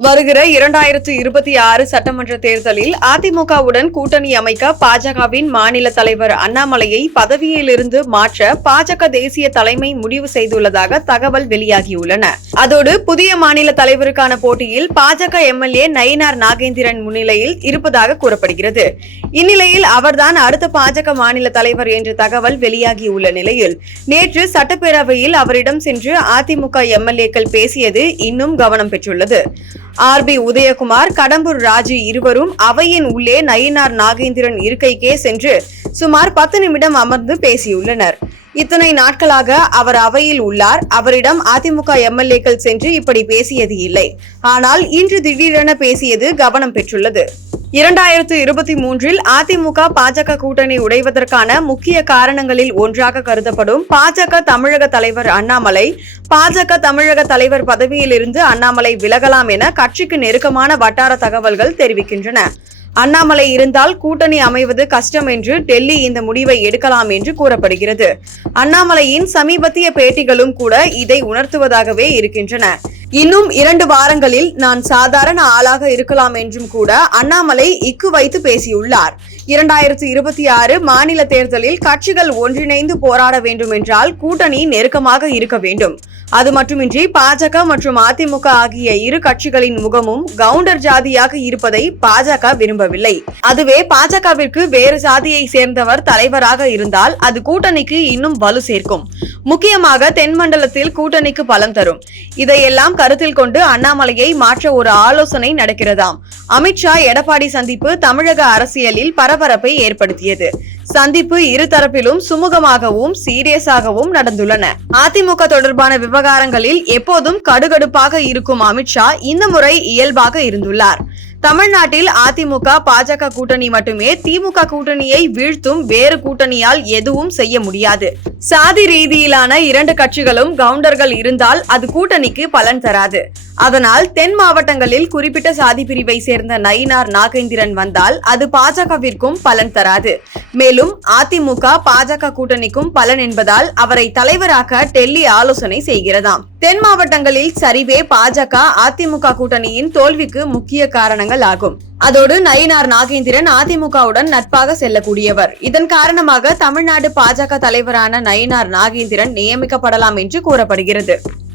வருகிற 2026 சட்டமன்ற தேர்தலில் அதிமுகவுடன் கூட்டணி அமைக்க பாஜகவின் மாநில தலைவர் அண்ணாமலையை பதவியிலிருந்து மாற்ற பாஜக தேசிய தலைமை முடிவு செய்துள்ளதாக தகவல் வெளியாகியுள்ளன. அதோடு புதிய மாநில தலைவருக்கான போட்டியில் பாஜக எம்எல்ஏ நயினார் நாகேந்திரன் முன்னிலையில் இருப்பதாக கூறப்படுகிறது. இந்நிலையில் அவர்தான் அடுத்த பாஜக மாநில தலைவர் என்ற தகவல் வெளியாகியுள்ள நிலையில் நேற்று சட்டப்பேரவையில் அவரிடம் சென்று அதிமுக எம்எல்ஏக்கள் பேசியது இன்னும் கவனம் பெற்றுள்ளது. ஆர்.பி. உதயகுமார், கடம்பூர் ராஜு இருவரும் அவையின் உள்ளே நயினார் நாகேந்திரன் இருக்கைக்கே சென்று சுமார் 10 நிமிடம் அமர்ந்து பேசியுள்ளனர். இத்தனை நாட்களாக அவர் அவையில் உள்ளார். அவரிடம் அதிமுக எம்எல்ஏக்கள் சென்று இப்படி பேசியது இல்லை. ஆனால் இன்று திடீரென பேசியது கவனம் பெற்றுள்ளது. 2023இல் அதிமுக பாஜக கூட்டணி உடைவதற்கான முக்கிய காரணங்களில் ஒன்றாக கருதப்படும் பாஜக தமிழக தலைவர் அண்ணாமலை, பாஜக தமிழக தலைவர் பதவியிலிருந்து அண்ணாமலை விலகலாம் என கட்சிக்கு நெருக்கமான வட்டார தகவல்கள் தெரிவிக்கின்றன. அண்ணாமலை இருந்தால் கூட்டணி அமைவது கஷ்டம் என்று டெல்லி இந்த முடிவை எடுக்கலாம் என்று கூறப்படுகிறது. அண்ணாமலையின் சமீபத்திய பேட்டிகளும் கூட இதை உணர்த்துவதாகவே இருக்கின்றன. இன்னும் 2 வாரங்களில் நான் சாதாரண ஆளாக இருக்கலாம் என்றும் கூட அண்ணாமலை இக்கு வைத்து பேசியுள்ளார். 2026 மாநில தேர்தலில் கட்சிகள் ஒன்றிணைந்து போராட வேண்டும் என்றால் கூட்டணி நெருக்கமாக இருக்க வேண்டும். அது மட்டுமின்றி பாஜக மற்றும் அதிமுக ஆகிய இரு கட்சிகளின் முகமும் கவுண்டர் ஜாதியாக இருப்பதை பாஜக விரும்பவில்லை. அதுவே பாஜகவிற்கு வேறு சாதியை சேர்ந்தவர் தலைவராக இருந்தால் அது கூட்டணிக்கு இன்னும் வலு சேர்க்கும். முக்கியமாக தென்மண்டலத்தில் கூட்டணிக்கு பலம் தரும். இதையெல்லாம் கருத்தில் கொண்டு அண்ணாமலையை மாற்ற ஒரு ஆலோசனை நடக்கிறதாம். அமித்ஷா எடப்பாடி சந்திப்பு தமிழக அரசியலில் பரபரப்பை ஏற்படுத்தியது. சந்திப்பு இருதரப்பிலும் சுமூகமாகவும் சீரியஸாகவும் நடந்துள்ளன. அதிமுக தொடர்பான விவகாரங்களில் எப்போதும் கடுகடுப்பாக இருக்கும் அமித்ஷா இந்த முறை இயல்பாக இருந்துள்ளார். தமிழ்நாட்டில் அதிமுக பாஜக கூட்டணி மட்டுமே திமுக கூட்டணியை வீழ்த்தும். வேறு கூட்டணியால் எதுவும் செய்ய முடியாது. சாதி ரீதியிலான 2 கட்சிகளும் கவுண்டர்கள் இருந்தால் அது கூட்டணிக்கு பலன் தராது. அதனால் தென் மாவட்டங்களில் குறிப்பிட்ட சாதி பிரிவை சேர்ந்த நயினார் நாகேந்திரன் வந்தால் அது பாஜகவிற்கும் பலன் தராது. மேலும் அதிமுக பாஜக கூட்டணிக்கும் பலன் என்பதால் அவரை தலைவராக டெல்லி ஆலோசனை செய்கிறதாம். தென் மாவட்டங்களில் சரிவே பாஜக அதிமுக கூட்டணியின் தோல்விக்கு முக்கிய காரணங்கள் ஆகும். அதோடு நயினார் நாகேந்திரன் அதிமுகவுடன் நட்பாக செல்லக்கூடியவர். இதன் காரணமாக தமிழ்நாடு பாஜக தலைவரான நயினார் நாகேந்திரன் நியமிக்கப்படலாம் என்று கூறப்படுகிறது.